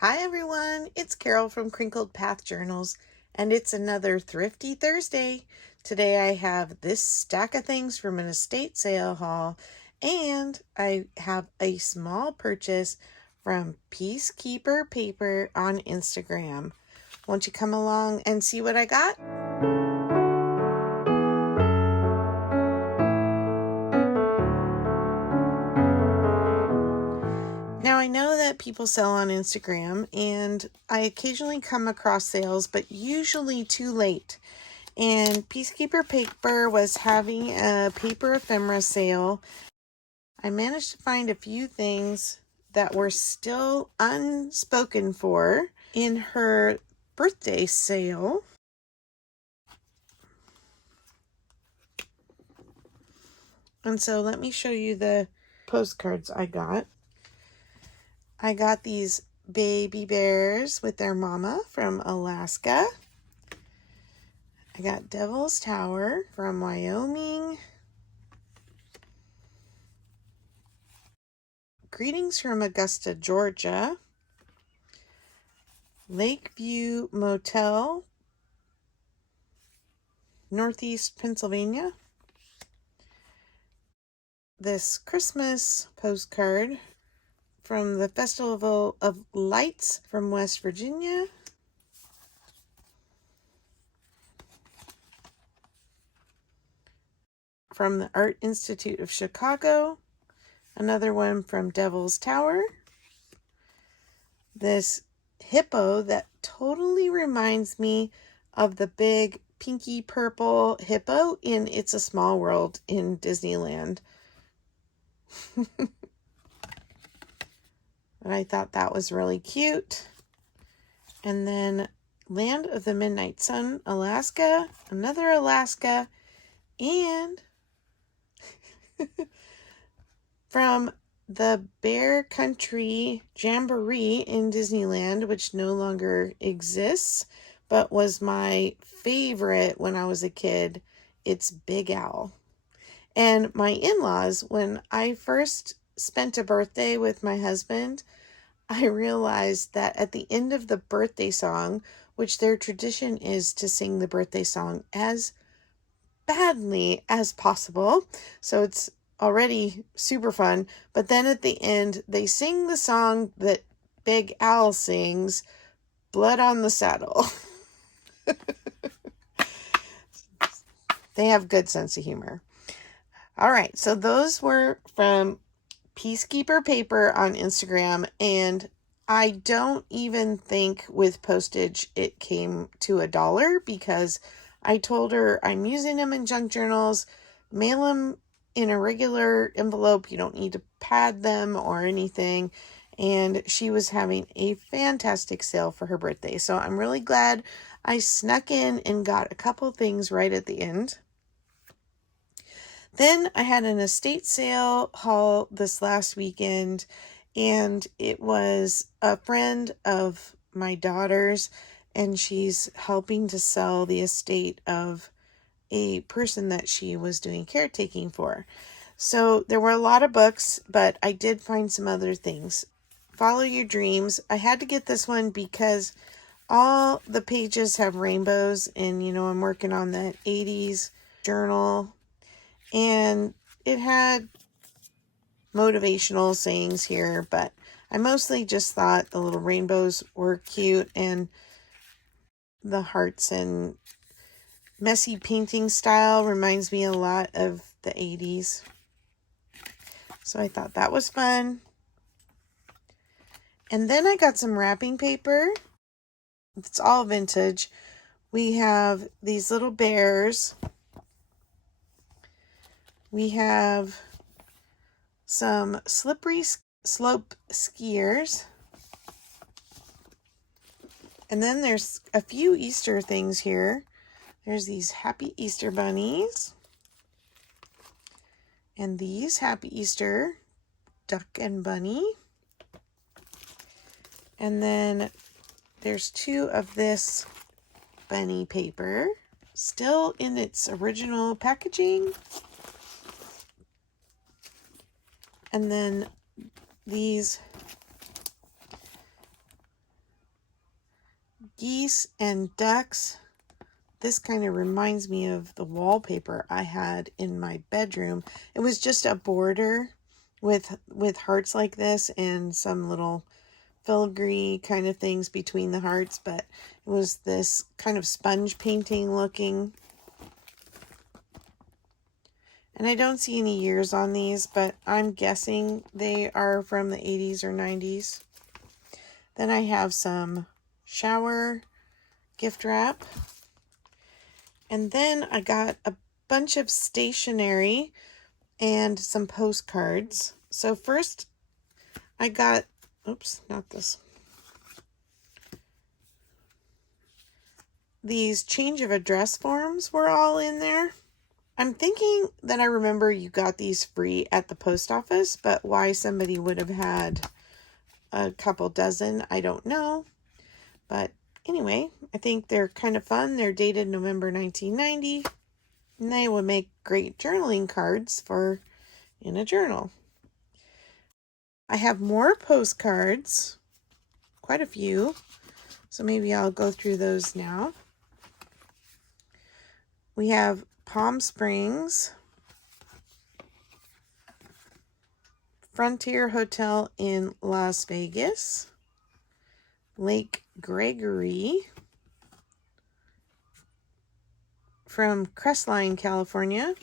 Hi everyone, it's Carol from Crinkled Path Journals, and it's another Thrifty Thursday. Today I have this stack of things from an estate sale haul, and I have a small purchase from Peacekeeper Paper on Instagram. Won't you come along and see what I got? Now, I know that people sell on Instagram, and I occasionally come across sales, but usually too late. And Peacekeeper Paper was having a paper ephemera sale. I managed to find a few things that were still unspoken for in her birthday sale. And so let me show you the postcards I got. I got these baby bears with their mama from Alaska. I got Devil's Tower from Wyoming. Greetings from Augusta, Georgia. Lakeview Motel, Northeast Pennsylvania. This Christmas postcard from the Festival of Lights from West Virginia. From the Art Institute of Chicago. Another one from Devil's Tower. This hippo that totally reminds me of the big pinky purple hippo in It's a Small World in Disneyland. And I thought that was really cute. And then Land of the Midnight Sun, Alaska, another Alaska, and from the Bear Country Jamboree in Disneyland, which no longer exists, but was my favorite when I was a kid. It's Big Owl. And my in-laws, when I first spent a birthday with my husband, I realized that at the end of the birthday song, which their tradition is to sing the birthday song as badly as possible, so it's already super fun, but then at the end, they sing the song that Big Al sings, Blood on the Saddle. They have good sense of humor. All right, so those were from Peacekeeper Paper on Instagram, and I don't even think with postage it came to $1 because I told her I'm using them in junk journals, mail them in a regular envelope, you don't need to pad them or anything, and she was having a fantastic sale for her birthday. So I'm really glad I snuck in and got a couple things right at the end. Then I had an estate sale haul this last weekend, and it was a friend of my daughter's, and she's helping to sell the estate of a person that she was doing caretaking for. So there were a lot of books, but I did find some other things. Follow Your Dreams. I had to get this one because all the pages have rainbows, and I'm working on that 80s journal. And it had motivational sayings here, but I mostly just thought the little rainbows were cute, and the hearts and messy painting style reminds me a lot of the 80s. So I thought that was fun. And then I got some wrapping paper. It's all vintage. We have these little bears. We have some slippery slope skiers. And then there's a few Easter things here. There's these Happy Easter bunnies. And these Happy Easter duck and bunny. And then there's two of this bunny paper, still in its original packaging. And then these geese and ducks. This kind of reminds me of the wallpaper I had in my bedroom. It was just a border with hearts like this and some little filigree kind of things between the hearts, but it was this kind of sponge painting looking. And I don't see any years on these, but I'm guessing they are from the 80s or 90s. Then I have some shower gift wrap. And then I got a bunch of stationery and some postcards. So first I got, oops, not this. These change of address forms were all in there. I'm thinking that I remember you got these free at the post office, but why somebody would have had a couple dozen, I don't know. But anyway, I think they're kind of fun. They're dated November 1990, and they would make great journaling cards for in a journal. I have more postcards, quite a few, so maybe I'll go through those now. We have Palm Springs, Frontier Hotel in Las Vegas, Lake Gregory, from Crestline, California,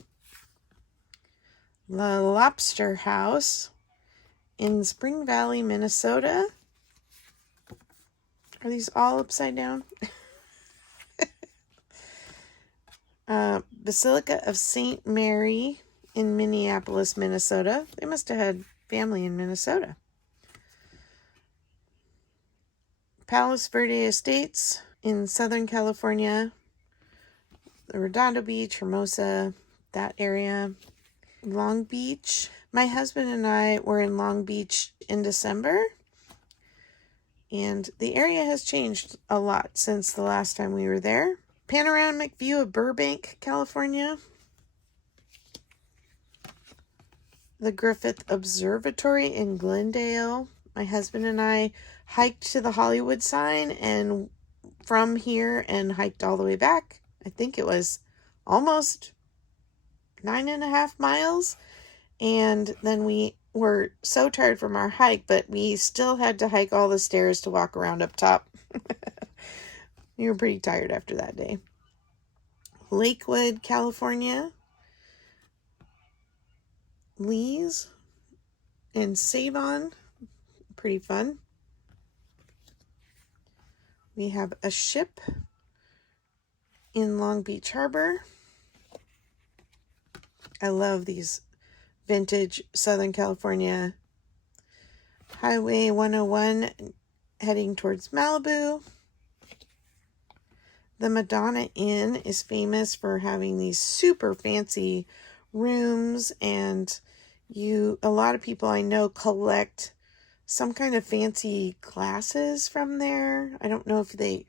the Lobster House in Spring Valley, Minnesota. Are these all upside down? Basilica of St. Mary in Minneapolis, Minnesota. They must have had family in Minnesota. Palos Verde Estates in Southern California. The Redondo Beach, Hermosa, that area. Long Beach. My husband and I were in Long Beach in December, and the area has changed a lot since the last time we were there. Panoramic view of Burbank, California. The Griffith Observatory in Glendale. My husband and I hiked to the Hollywood sign and from here and hiked all the way back. I think it was almost 9.5 miles. And then we were so tired from our hike, but we still had to hike all the stairs to walk around up top. We were pretty tired after that day. Lakewood, California. Lee's and Savon. Pretty fun. We have a ship in Long Beach Harbor. I love these vintage Southern California. Highway 101 heading towards Malibu. The Madonna Inn is famous for having these super fancy rooms, and a lot of people I know collect some kind of fancy glasses from there. I don't know if they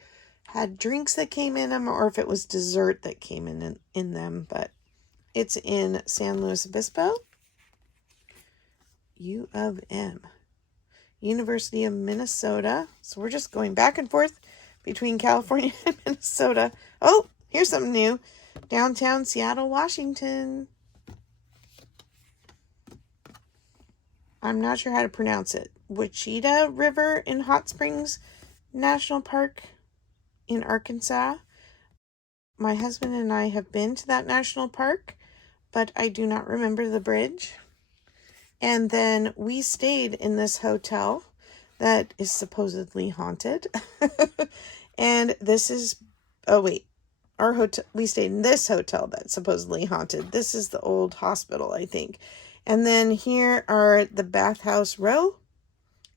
had drinks that came in them or if it was dessert that came in them, but it's in San Luis Obispo. U of M. University of Minnesota. So we're just going back and forth between California and Minnesota. Oh, here's something new. Downtown Seattle, Washington. I'm not sure how to pronounce it. Wichita River in Hot Springs National Park in Arkansas. My husband and I have been to that national park, but I do not remember the bridge. And then we stayed in this hotel that is supposedly haunted. And this is, oh wait, our hotel, we stayed in this hotel that's supposedly haunted. This is the old hospital, I think. And then here are the bathhouse row.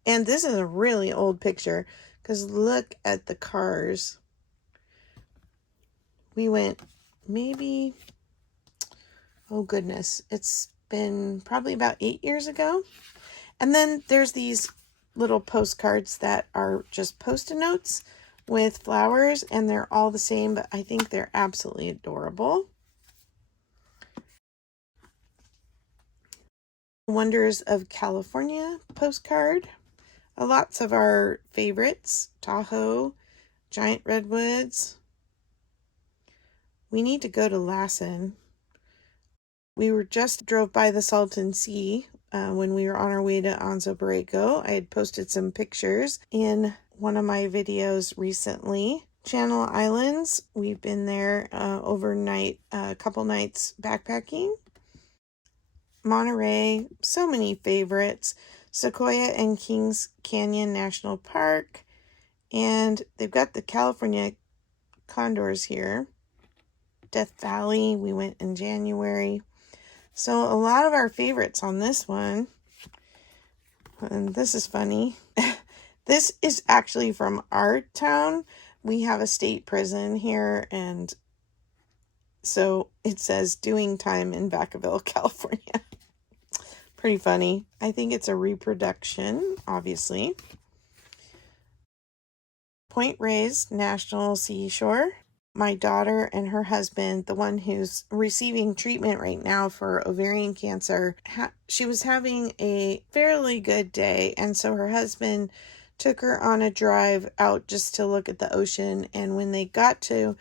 And this is a really old picture because look at the cars. We went maybe, oh goodness, it's been probably about 8 years ago. And then there's these little postcards that are just post-it notes with flowers, and they're all the same, but I think they're absolutely adorable. Wonders of California postcard. Lots of our favorites. Tahoe, giant redwoods. We need to go to Lassen. We just drove by the Salton Sea when we were on our way to Anzo Borrego. I had posted some pictures in one of my videos recently. Channel Islands, we've been there overnight, a couple nights backpacking. Monterey, so many favorites. Sequoia and Kings Canyon National Park. And they've got the California condors here. Death Valley, we went in January. So a lot of our favorites on this one. And this is funny. This is actually from our town. We have a state prison here, and so it says doing time in Vacaville, California. Pretty funny. I think it's a reproduction, obviously. Point Reyes National Seashore. My daughter and her husband, the one who's receiving treatment right now for ovarian cancer, she was having a fairly good day, and so her husband took her on a drive out just to look at the ocean. And when they got to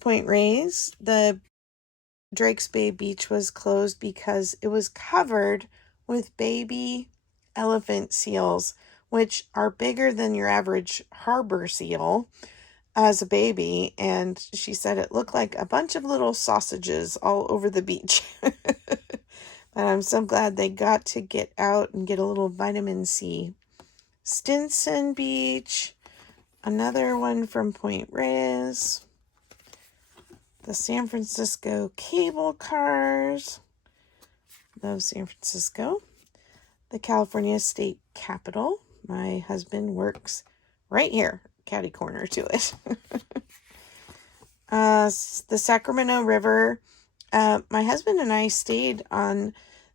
Point Reyes, the Drake's Bay Beach was closed because it was covered with baby elephant seals, which are bigger than your average harbor seal as a baby. And she said it looked like a bunch of little sausages all over the beach. But I'm so glad they got to get out and get a little vitamin C. Stinson Beach, another one from Point Reyes. The San Francisco cable cars. Love San Francisco. The California State Capitol. My husband works right here, catty corner to it. The Sacramento River. My husband and I stayed on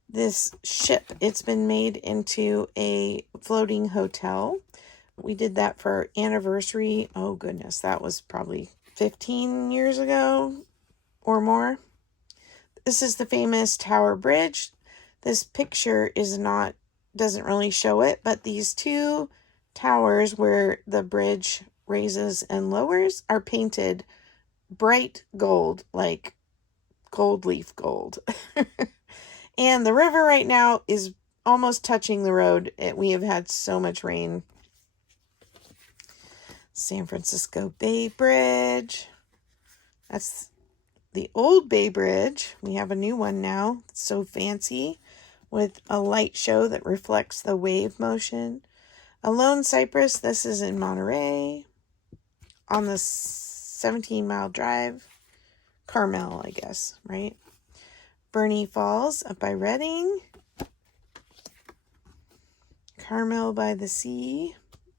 this ship. It's been made into a floating hotel. We did that for our anniversary. Oh goodness, that was probably 15 years ago or more. This is the famous Tower Bridge. This picture doesn't really show it, but these two towers where the bridge raises and lowers are painted bright gold, like gold leaf gold. And the river right now is almost touching the road. We have had so much rain. San Francisco Bay Bridge. That's the old Bay Bridge. We have a new one now. It's so fancy with a light show that reflects the wave motion. Alone Cypress. This is in Monterey on the 17-mile drive. Carmel, I guess, right? Bernie Falls up by Redding. Carmel by the Sea.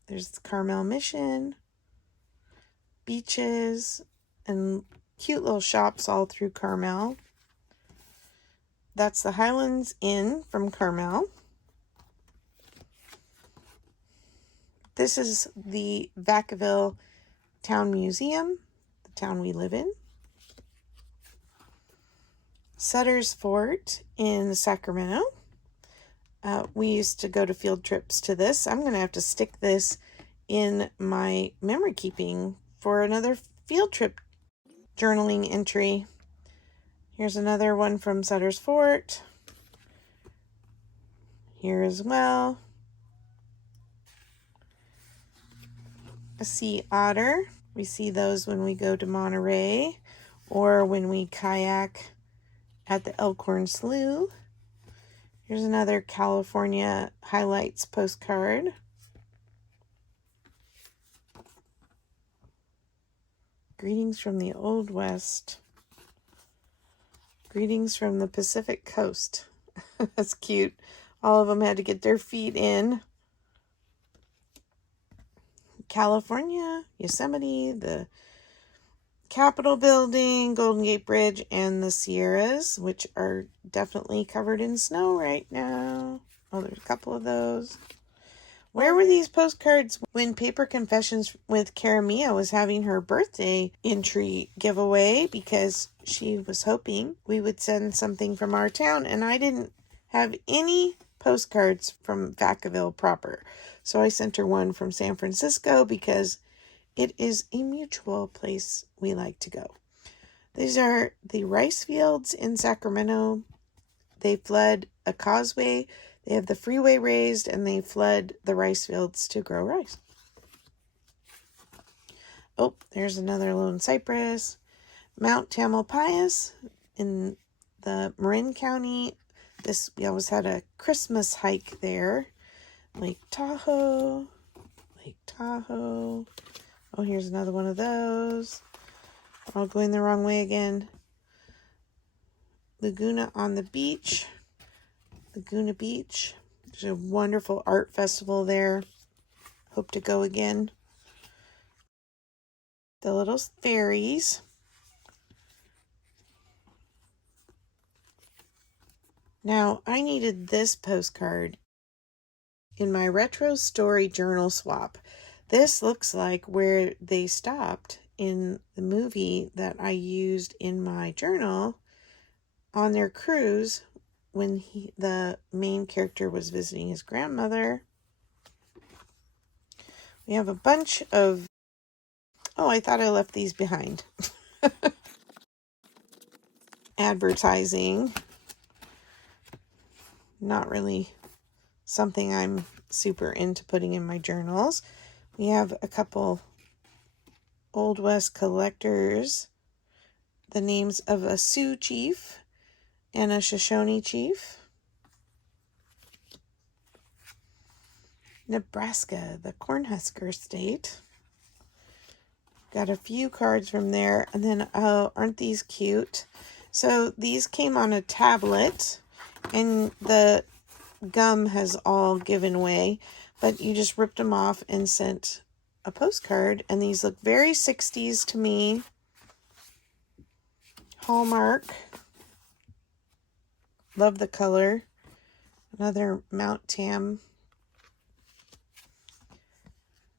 There's the Carmel Mission. Beaches and cute little shops all through Carmel. That's the Highlands Inn from Carmel. This is the Vacaville Town Museum, the town we live in. Sutter's Fort in Sacramento. We used to go to field trips to this. I'm going to have to stick this in my memory keeping for another field trip journaling entry. Here's another one from Sutter's Fort. Here as well. A sea otter. We see those when we go to Monterey or when we kayak at the Elkhorn Slough. Here's another California highlights postcard. Greetings from the Old West. Greetings from the Pacific Coast. That's cute. All of them had to get their feet in. California, Yosemite, the Capitol Building, Golden Gate Bridge, and the Sierras, which are definitely covered in snow right now. Oh, there's a couple of those. Where were these postcards when Paper Confessions with Karamia was having her birthday entry giveaway? Because she was hoping we would send something from our town, and I didn't have any postcards from Vacaville proper. So I sent her one from San Francisco because it is a mutual place we like to go. These are the rice fields in Sacramento. They flood a causeway. They have the freeway raised, and they flood the rice fields to grow rice. Oh, there's another lone cypress. Mount Tamalpais in the Marin County. We always had a Christmas hike there. Lake Tahoe. Lake Tahoe. Oh, here's another one of those. All going the wrong way again. Laguna on the Beach. Laguna Beach. There's a wonderful art festival there. Hope to go again. The little ferries. Now, I needed this postcard in my retro story journal swap. This looks like where they stopped in the movie that I used in my journal on their cruise when the main character was visiting his grandmother. We have a bunch of... Oh, I thought I left these behind. Advertising. Not really something I'm super into putting in my journals. We have a couple Old West collectors. The names of a Sioux chief and a Shoshone chief. Nebraska, the Cornhusker state. Got a few cards from there. And then, oh, aren't these cute? So these came on a tablet, and the gum has all given way, but you just ripped them off and sent a postcard. And these look very 60s to me. Hallmark. Love the color. Another Mount Tam.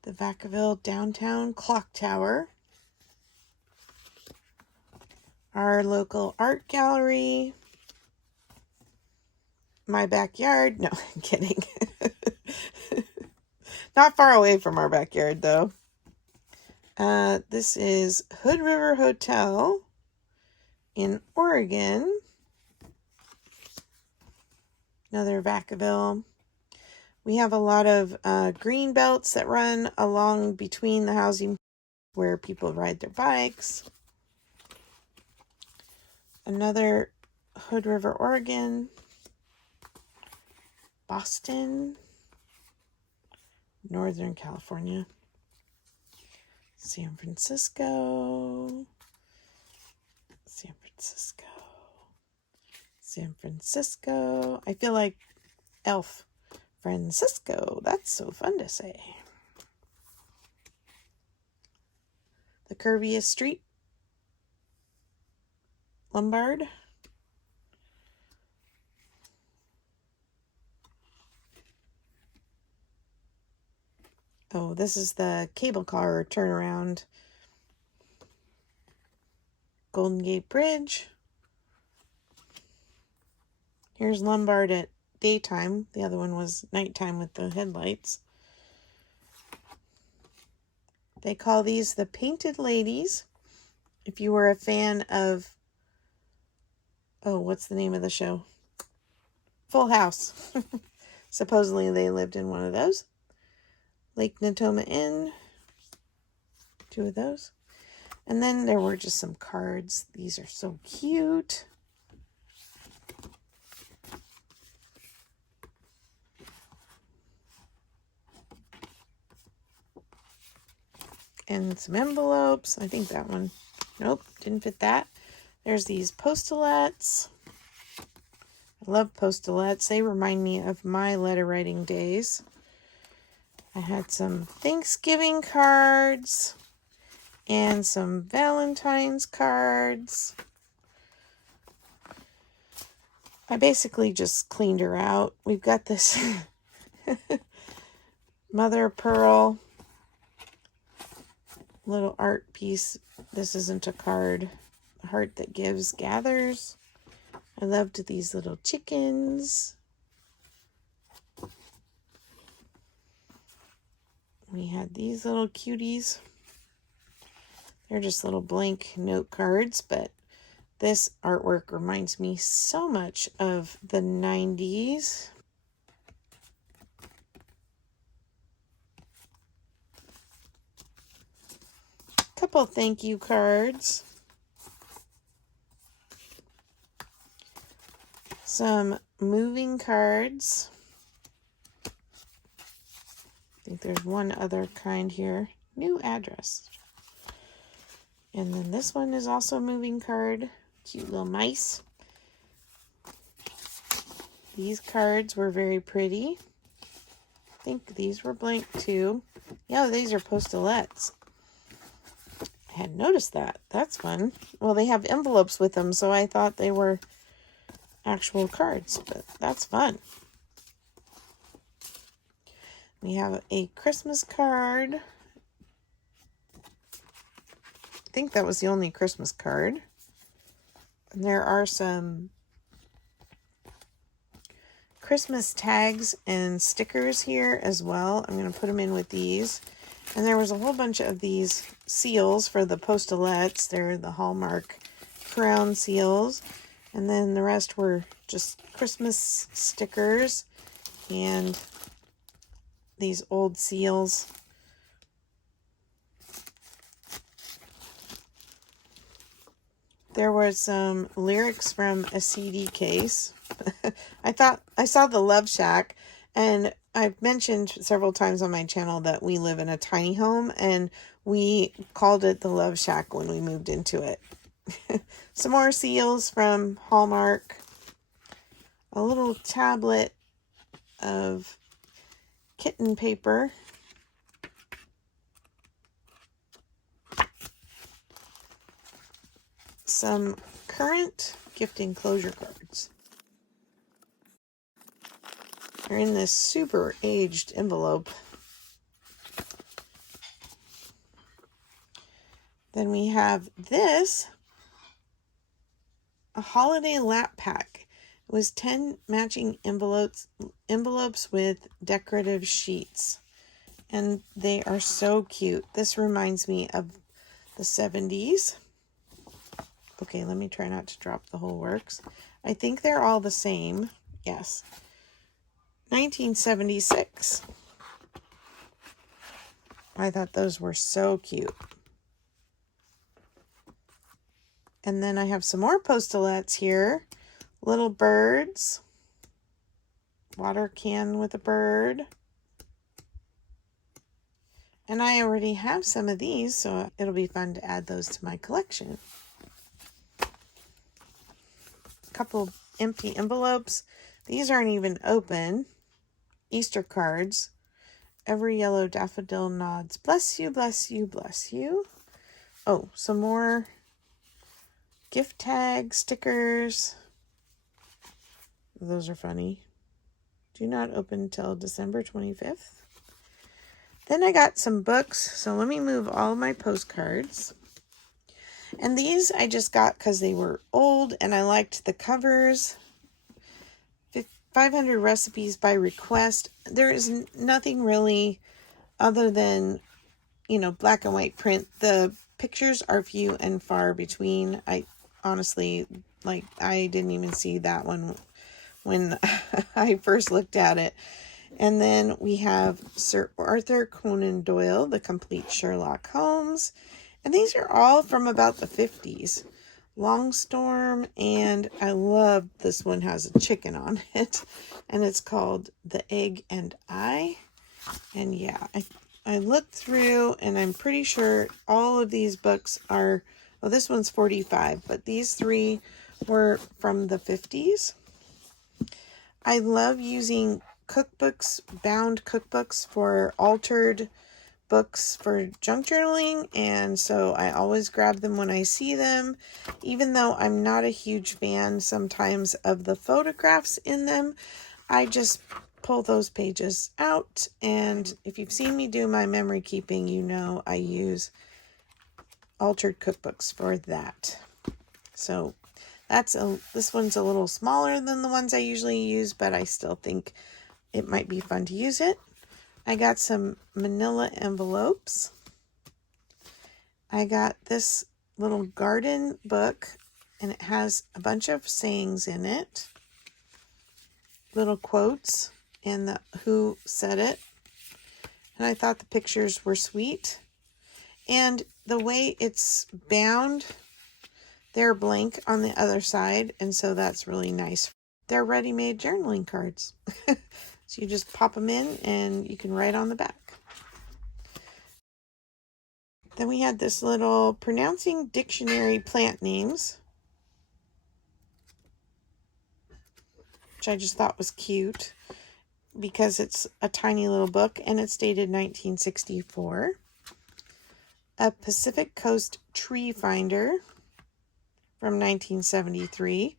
The Vacaville Downtown Clock Tower. Our local art gallery. My backyard. No, I'm kidding. Not far away from our backyard, though. This is Hood River Hotel in Oregon. Another Vacaville. We have a lot of green belts that run along between the housing where people ride their bikes. Another Hood River, Oregon. Boston. Northern California. San Francisco. San Francisco. San Francisco. I feel like Elf. Francisco. That's so fun to say. The curviest street. Lombard. Oh, this is the cable car turnaround. Golden Gate Bridge. Here's Lombard at daytime. The other one was nighttime with the headlights. They call these the Painted Ladies. If you were a fan of... Oh, what's the name of the show? Full House. Supposedly they lived in one of those. Lake Natoma Inn. 2 of those. And then there were just some cards. These are so cute. And some envelopes. I think that one. Nope, didn't fit that. There's these postalettes. I love postalettes. They remind me of my letter writing days. I had some Thanksgiving cards and some Valentine's cards. I basically just cleaned her out. We've got this mother of pearl little art piece. This isn't a card. The heart that gives gathers. I loved these little chickens. We had these little cuties. They're just little blank note cards, but this artwork reminds me so much of the 90s. Couple thank you cards. Some moving cards. I think there's one other kind here. New address. And then this one is also a moving card. Cute little mice. These cards were very pretty. I think these were blank too. Yeah, these are postalettes. I hadn't noticed that. That's fun. Well, they have envelopes with them, so I thought they were actual cards, but that's fun. We have a Christmas card. I think that was the only Christmas card. And there are some Christmas tags and stickers here as well. I'm going to put them in with these. And there was a whole bunch of these seals for the postalettes. They're the Hallmark crown seals. And then the rest were just Christmas stickers and these old seals. There was some lyrics from a CD case. I saw the Love Shack, and I've mentioned several times on my channel that we live in a tiny home, and we called it the Love Shack when we moved into it. Some more seals from Hallmark. A little tablet of kitten paper. Some current gift enclosure cards. They're in this super aged envelope. Then we have this, a holiday lap pack. It was 10 matching envelopes with decorative sheets. And they are so cute. This reminds me of the 70s. Okay, let me try not to drop the whole works. I think they're all the same. Yes. 1976. I thought those were so cute. And then I have some more postalettes here. Little birds. Water can with a bird. And I already have some of these, so it'll be fun to add those to my collection. Couple empty envelopes. These aren't even open. Easter cards. Every yellow daffodil nods. Bless you, bless you, bless you. Oh, some more gift tags, stickers. Those are funny. Do not open until December 25th. Then I got some books. So let me move all of my postcards. And these I just got because they were old and I liked the covers. 500 recipes by request. There is nothing really other than, black and white print. The pictures are few and far between. I honestly, I didn't even see that one when I first looked at it. And then we have Sir Arthur Conan Doyle, The Complete Sherlock Holmes. And these are all from about the 50s. Longstorm, and I love this one has a chicken on it. And it's called The Egg and I. And yeah, I looked through and I'm pretty sure all of these books are, well, this one's 45, but these three were from the 50s. I love using cookbooks, bound cookbooks for altered books for junk journaling, and so I always grab them when I see them, even though I'm not a huge fan sometimes of the photographs in them. I just pull those pages out, and if you've seen me do my memory keeping, you know I use altered cookbooks for that. So this one's a little smaller than the ones I usually use, but I still think it might be fun to use it. I got some manila envelopes. I got this little garden book, and it has a bunch of sayings in it, little quotes, and who said it. And I thought the pictures were sweet. And the way it's bound, they're blank on the other side, and so that's really nice. They're ready-made journaling cards. So you just pop them in and you can write on the back. Then we had this little pronouncing dictionary plant names, which I just thought was cute because it's a tiny little book and it's dated 1964. A Pacific Coast tree finder from 1973.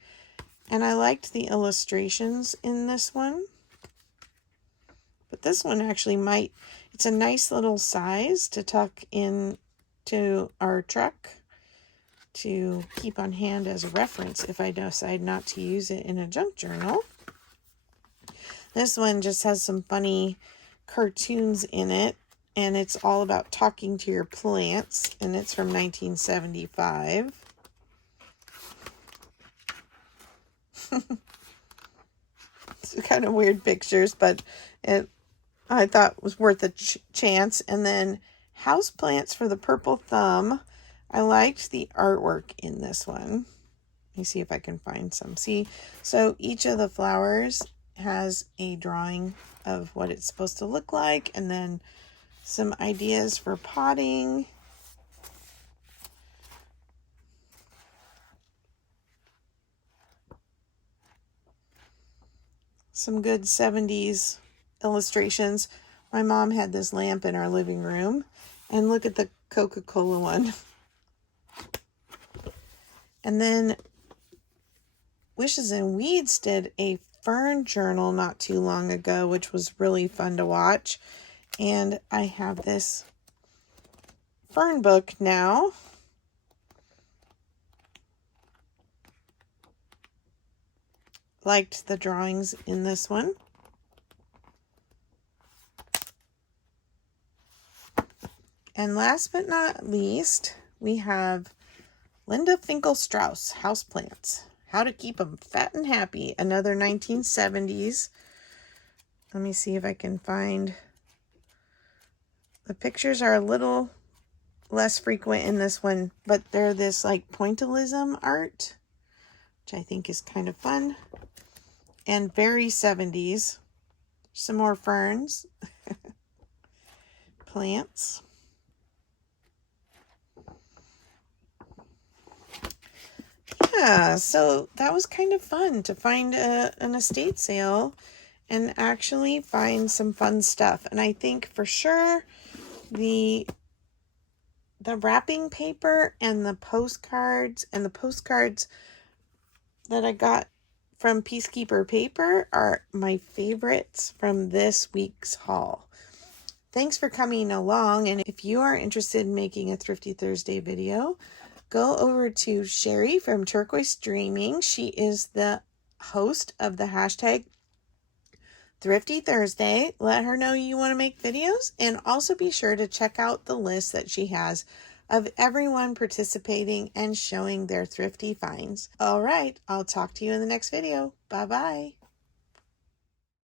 And I liked the illustrations in this one. But this one actually it's a nice little size to tuck in to our truck to keep on hand as a reference if I decide not to use it in a junk journal. This one just has some funny cartoons in it, and it's all about talking to your plants, and it's from 1975. It's kind of weird pictures, but I thought was worth a chance. And then Houseplants for the Purple Thumb. I liked the artwork in this one. Let me see if I can find some. See, so each of the flowers has a drawing of what it's supposed to look like, and then some ideas for potting. Some good 70s illustrations. My mom had this lamp in our living room, and look at the Coca-Cola one. And then Wishes and Weeds did a fern journal not too long ago, which was really fun to watch. And I have this fern book now. Liked the drawings in this one. And last but not least, we have Linda Finkel-Strauss, Houseplants. How to Keep Them Fat and Happy, another 1970s. Let me see if I can find. The pictures are a little less frequent in this one, but they're this like pointillism art, which I think is kind of fun. And very 70s. Some more ferns. Plants. Yeah, so that was kind of fun to find an estate sale and actually find some fun stuff. And I think for sure the wrapping paper and the postcards that I got from Peacekeeper Paper are my favorites from this week's haul. Thanks for coming along, and if you are interested in making a Thrifty Thursday video, go over to Sheree from Turquoise Dreaming. She is the host of the hashtag Thrifty Thursday. Let her know you want to make videos, and also be sure to check out the list that she has of everyone participating and showing their thrifty finds. All right, I'll talk to you in the next video. Bye-bye.